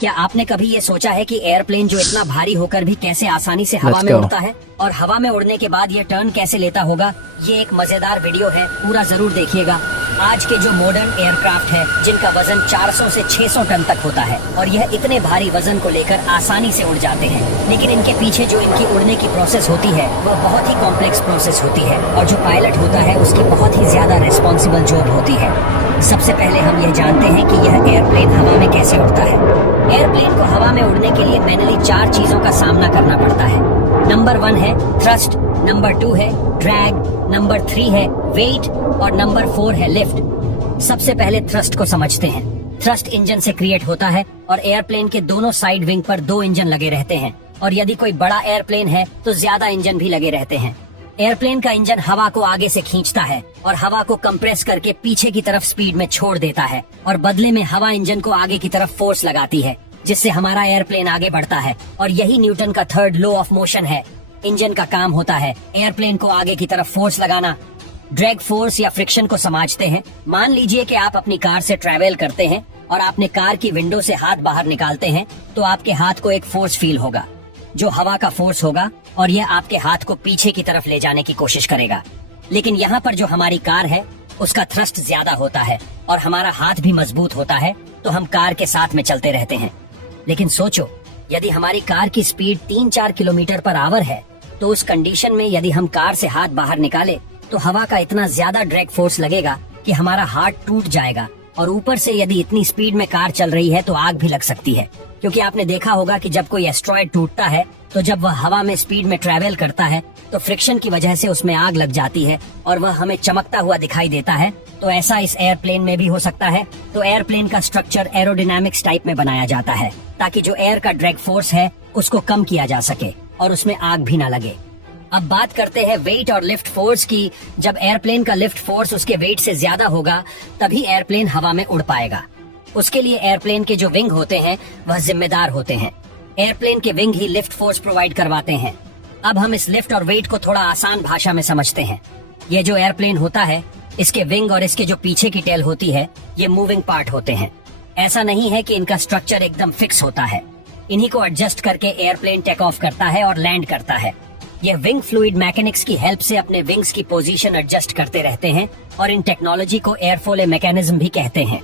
क्या आपने कभी ये सोचा है कि एयरप्लेन जो इतना भारी होकर भी कैसे आसानी से हवा में उड़ता है और हवा में उड़ने के बाद ये टर्न कैसे लेता होगा? ये एक मजेदार वीडियो है, पूरा जरूर देखिएगा। आज के जो मॉडर्न एयरक्राफ्ट है जिनका वजन 400 से 600 टन तक होता है और यह इतने भारी वजन को लेकर आसानी से उड़ जाते हैं, लेकिन इनके पीछे जो इनकी उड़ने की प्रोसेस होती है वो बहुत ही कॉम्प्लेक्स प्रोसेस होती है और जो पायलट होता है उसकी बहुत ही ज्यादा रिस्पॉन्सिबल जॉब होती है। सबसे पहले हम यह जानते हैं कि यह एयरप्लेन हवा में कैसे उड़ता है। एयरप्लेन को हवा में उड़ने के लिए मेनली 4 चीजों का सामना करना पड़ता है। नंबर 1 है थ्रस्ट, नंबर 2 है ड्रैग, नंबर 3 है वेट और नंबर 4 है लिफ्ट। सबसे पहले थ्रस्ट को समझते हैं। थ्रस्ट इंजन से क्रिएट होता है और एयरप्लेन के दोनों साइड विंग पर 2 इंजन लगे रहते हैं और यदि कोई बड़ा एयरप्लेन है तो ज्यादा इंजन भी लगे रहते हैं। एयरप्लेन का इंजन हवा को आगे से खींचता है और हवा को कंप्रेस करके पीछे की तरफ स्पीड में छोड़ देता है और बदले में हवा इंजन को आगे की तरफ फोर्स लगाती है, जिससे हमारा एयरप्लेन आगे बढ़ता है और यही न्यूटन का 3rd लॉ ऑफ मोशन है। इंजन का काम होता है एयरप्लेन को आगे की तरफ फोर्स लगाना। ड्रैग फोर्स या फ्रिक्शन को समझते हैं। मान लीजिए कि आप अपनी कार से ट्रैवल करते हैं और आपने कार की विंडो से हाथ बाहर निकालते हैं तो आपके हाथ को एक फोर्स फील होगा जो हवा का फोर्स होगा और यह आपके हाथ को पीछे की तरफ ले जाने की कोशिश करेगा। लेकिन यहाँ पर जो हमारी कार है उसका थ्रस्ट ज्यादा होता है और हमारा हाथ भी मजबूत होता है, तो हम कार के साथ में चलते रहते हैं। लेकिन सोचो, यदि हमारी कार की स्पीड 3-4 किलोमीटर पर आवर है तो उस कंडीशन में यदि हम कार से हाथ बाहर निकाले तो हवा का इतना ज्यादा ड्रैग फोर्स लगेगा कि हमारा हाथ टूट जाएगा और ऊपर से यदि इतनी स्पीड में कार चल रही है तो आग भी लग सकती है। क्योंकि आपने देखा होगा कि जब कोई एस्ट्रॉयड टूटता है तो जब वह हवा में स्पीड में ट्रैवल करता है तो फ्रिक्शन की वजह से उसमें आग लग जाती है और वह हमें चमकता हुआ दिखाई देता है। तो ऐसा इस एयरप्लेन में भी हो सकता है। तो एयरप्लेन का स्ट्रक्चर एरोडायनामिक्स टाइप में बनाया जाता है ताकि जो एयर का ड्रैग फोर्स है उसको कम किया जा सके और उसमें आग भी ना लगे। अब बात करते हैं वेट और लिफ्ट फोर्स की। जब एयरप्लेन का लिफ्ट फोर्स उसके वेट से ज्यादा होगा तभी एयरप्लेन हवा में उड़ पाएगा। उसके लिए एयरप्लेन के जो विंग होते हैं वह जिम्मेदार होते हैं। एयरप्लेन के विंग ही लिफ्ट फोर्स प्रोवाइड करवाते हैं। अब हम इस लिफ्ट और वेट को थोड़ा आसान भाषा में समझते हैं। ये जो एयरप्लेन होता है इसके विंग और इसके जो पीछे की टेल होती है ये मूविंग पार्ट होते हैं। ऐसा नहीं है कि इनका स्ट्रक्चर एकदम फिक्स होता है। इन्हीं को एडजस्ट करके एयरप्लेन टेक ऑफ करता है और लैंड करता है। यह विंग फ्लूइड मैकेनिक्स की हेल्प से अपने विंग्स की पोजीशन एडजस्ट करते रहते हैं और इन टेक्नोलॉजी को एयरफॉल मैकेनिज्म भी कहते हैं।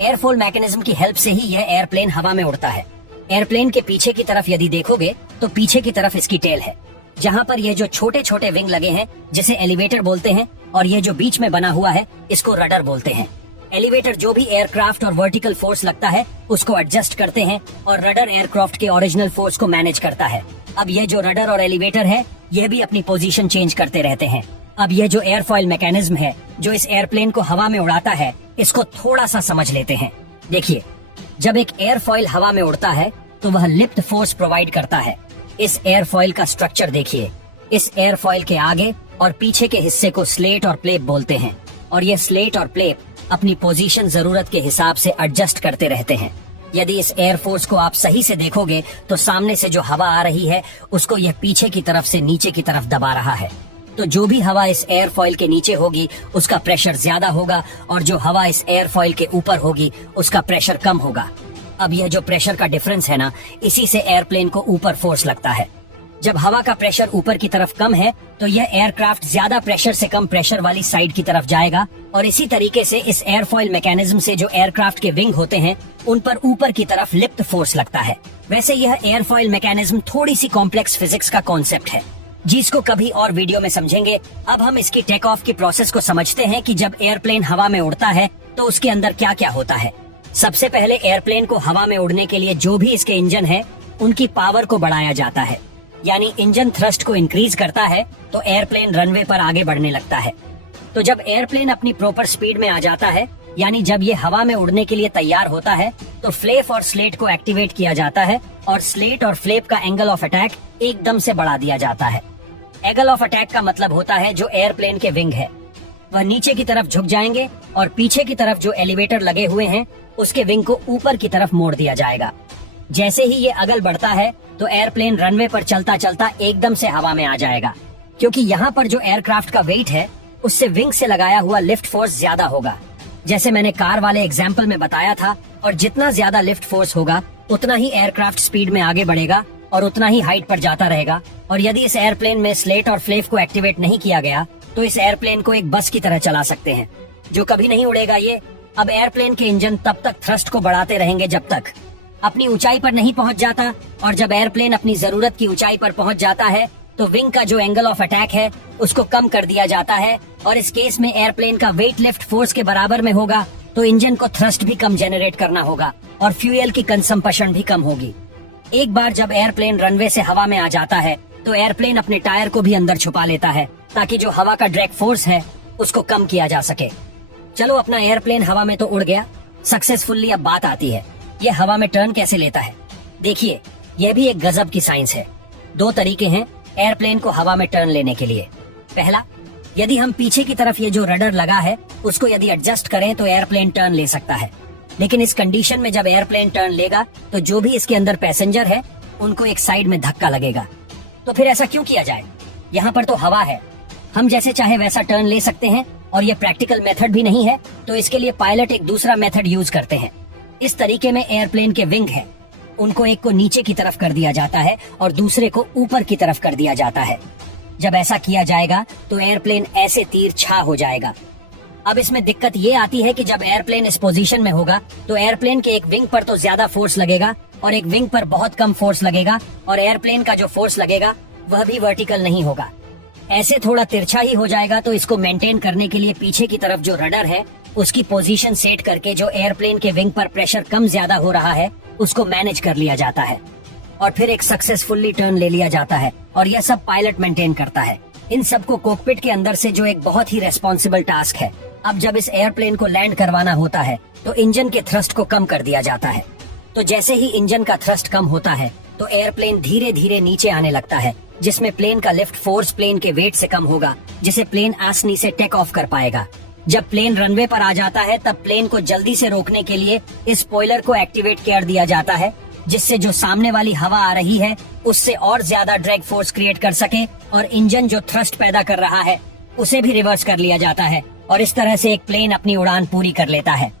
एयरफॉल मैकेनिज्म की हेल्प से ही यह एयरप्लेन हवा में उड़ता है। एयरप्लेन के पीछे की तरफ यदि देखोगे तो पीछे की तरफ इसकी टेल है, जहाँ पर ये जो छोटे छोटे विंग लगे हैं जिसे एलिवेटर बोलते हैं और ये जो बीच में बना हुआ है इसको रडर बोलते हैं। एलिवेटर जो भी एयरक्राफ्ट और वर्टिकल फोर्स लगता है उसको एडजस्ट करते हैं और रडर एयरक्राफ्ट के ओरिजिनल फोर्स को मैनेज करता है। अब ये जो रडर और एलिवेटर है ये भी अपनी पोजीशन चेंज करते रहते हैं। अब ये जो एयरफॉइल मैकेनिज्म है जो इस एयरप्लेन को हवा में उड़ाता है इसको थोड़ा सा समझ लेते हैं। देखिए, जब एक एयरफॉइल हवा में उड़ता है तो वह लिफ्ट फोर्स प्रोवाइड करता है। इस एयरफॉइल का स्ट्रक्चर देखिए। इस एयरफॉइल के आगे और पीछे के हिस्से को स्लेट और प्लेप बोलते हैं और ये स्लेट और प्लेप अपनी पोजीशन जरूरत के हिसाब से एडजस्ट करते रहते हैं। यदि इस एयर फोर्स को आप सही से देखोगे तो सामने से जो हवा आ रही है उसको यह पीछे की तरफ से नीचे की तरफ दबा रहा है। तो जो भी हवा इस एयरफॉइल के नीचे होगी उसका प्रेशर ज्यादा होगा और जो हवा इस एयरफॉइल के ऊपर होगी उसका प्रेशर कम होगा। अब यह जो प्रेशर का डिफरेंस है ना, इसी से एयरप्लेन को ऊपर फोर्स लगता है। जब हवा का प्रेशर ऊपर की तरफ कम है तो यह एयरक्राफ्ट ज्यादा प्रेशर से कम प्रेशर वाली साइड की तरफ जाएगा और इसी तरीके से इस एयरफॉइल मैकेनिज्म से जो एयरक्राफ्ट के विंग होते हैं उन पर ऊपर की तरफ लिफ्ट फोर्स लगता है। वैसे यह एयरफॉइल मैकेनिज्म थोड़ी सी कॉम्प्लेक्स फिजिक्स का कॉन्सेप्ट है जिसको कभी और वीडियो में समझेंगे। अब हम इसकी टेक ऑफ की प्रोसेस को समझते हैं कि जब एयरप्लेन हवा में उड़ता है तो उसके अंदर क्या क्या होता है। सबसे पहले एयरप्लेन को हवा में उड़ने के लिए जो भी इसके इंजन है उनकी पावर को बढ़ाया जाता है, यानी इंजन थ्रस्ट को इंक्रीज करता है तो एयरप्लेन रनवे पर आगे बढ़ने लगता है। तो जब एयरप्लेन अपनी प्रॉपर स्पीड में आ जाता है, यानी जब ये हवा में उड़ने के लिए तैयार होता है, तो फ्लेप और स्लेट को एक्टिवेट किया जाता है और स्लेट और फ्लेप का एंगल ऑफ अटैक एकदम से बढ़ा दिया जाता है। एंगल ऑफ अटैक का मतलब होता है जो एयरप्लेन के विंग है वह नीचे की तरफ झुक जाएंगे और पीछे की तरफ जो एलिवेटर लगे हुए हैं उसके विंग को ऊपर की तरफ मोड़ दिया जाएगा। जैसे ही ये अगल बढ़ता है तो एयरप्लेन रनवे पर चलता चलता एकदम से हवा में आ जाएगा, क्योंकि यहाँ पर जो एयरक्राफ्ट का वेट है उससे विंग से लगाया हुआ लिफ्ट फोर्स ज्यादा होगा। जैसे मैंने कार वाले एग्जाम्पल में बताया था, और जितना ज्यादा लिफ्ट फोर्स होगा उतना ही एयरक्राफ्ट स्पीड में आगे बढ़ेगा और उतना ही हाइट पर जाता रहेगा। और यदि इस एयरप्लेन में स्लेट और फ्लेव को एक्टिवेट नहीं किया गया तो इस एयरप्लेन को एक बस की तरह चला सकते हैं, जो कभी नहीं उड़ेगा ये। अब एयरप्लेन के इंजन तब तक थ्रस्ट को बढ़ाते रहेंगे जब तक अपनी ऊंचाई पर नहीं पहुंच जाता, और जब एयरप्लेन अपनी जरूरत की ऊंचाई पर पहुंच जाता है तो विंग का जो एंगल ऑफ अटैक है उसको कम कर दिया जाता है। और इस केस में एयरप्लेन का वेट लिफ्ट फोर्स के बराबर में होगा, तो इंजन को थ्रस्ट भी कम जनरेट करना होगा और फ्यूल की कंजम्पशन भी कम होगी। एक बार जब एयरप्लेन रनवे से हवा में आ जाता है तो एयरप्लेन अपने टायर को भी अंदर छुपा लेता है, ताकि जो हवा का ड्रैग फोर्स है उसको कम किया जा सके। चलो, अपना एयरप्लेन हवा में तो उड़ गया सक्सेसफुल्ली। अब बात आती है ये हवा में टर्न कैसे लेता है। देखिए, यह भी एक गजब की साइंस है। 2 तरीके हैं एयरप्लेन को हवा में टर्न लेने के लिए। पहला, यदि हम पीछे की तरफ ये जो रडर लगा है उसको यदि एडजस्ट करें तो एयरप्लेन टर्न ले सकता है। लेकिन इस कंडीशन में जब एयरप्लेन टर्न लेगा तो जो भी इसके अंदर पैसेंजर है उनको एक साइड में धक्का लगेगा। तो फिर ऐसा क्यों किया जाए? यहाँ पर तो हवा है, हम जैसे चाहे वैसा टर्न ले सकते हैं और ये प्रैक्टिकल मेथड भी नहीं है, तो इसके लिए पायलट एक दूसरा मेथड यूज करते हैं। इस तरीके में एयरप्लेन के विंग है, उनको एक को नीचे की तरफ कर दिया जाता है और दूसरे को ऊपर की तरफ कर दिया जाता है। जब ऐसा किया जाएगा तो एयरप्लेन ऐसे तीर छा हो जाएगा। अब इसमें दिक्कत ये आती है कि जब एयरप्लेन इस पोजीशन में होगा तो एयरप्लेन के एक विंग पर तो ज्यादा फोर्स लगेगा और एक विंग पर बहुत कम फोर्स लगेगा, और एयरप्लेन का जो फोर्स लगेगा वह भी वर्टिकल नहीं होगा, ऐसे थोड़ा तिरछा ही हो जाएगा। तो इसको मेंटेन करने के लिए पीछे की तरफ जो रडर है उसकी पोजीशन सेट करके जो एयरप्लेन के विंग पर प्रेशर कम ज्यादा हो रहा है उसको मैनेज कर लिया जाता है और फिर एक सक्सेसफुली टर्न ले लिया जाता है। और यह सब पायलट मेंटेन करता है। इन सबको कॉकपिट के अंदर से, जो एक बहुत ही रेस्पॉन्सिबल टास्क है। अब जब इस एयरप्लेन को लैंड करवाना होता है तो इंजन के थ्रस्ट को कम कर दिया जाता है। तो जैसे ही इंजन का थ्रस्ट कम होता है तो एयरप्लेन धीरे धीरे नीचे आने लगता है, जिसमें प्लेन का लिफ्ट फोर्स प्लेन के वेट से कम होगा, जिसे प्लेन आसानी से टेक ऑफ कर पाएगा। जब प्लेन रनवे पर आ जाता है तब प्लेन को जल्दी से रोकने के लिए इस स्पॉइलर को एक्टिवेट कर दिया जाता है, जिससे जो सामने वाली हवा आ रही है उससे और ज्यादा ड्रैग फोर्स क्रिएट कर सके और इंजन जो थ्रस्ट पैदा कर रहा है उसे भी रिवर्स कर लिया जाता है, और इस तरह से एक प्लेन अपनी उड़ान पूरी कर लेता है।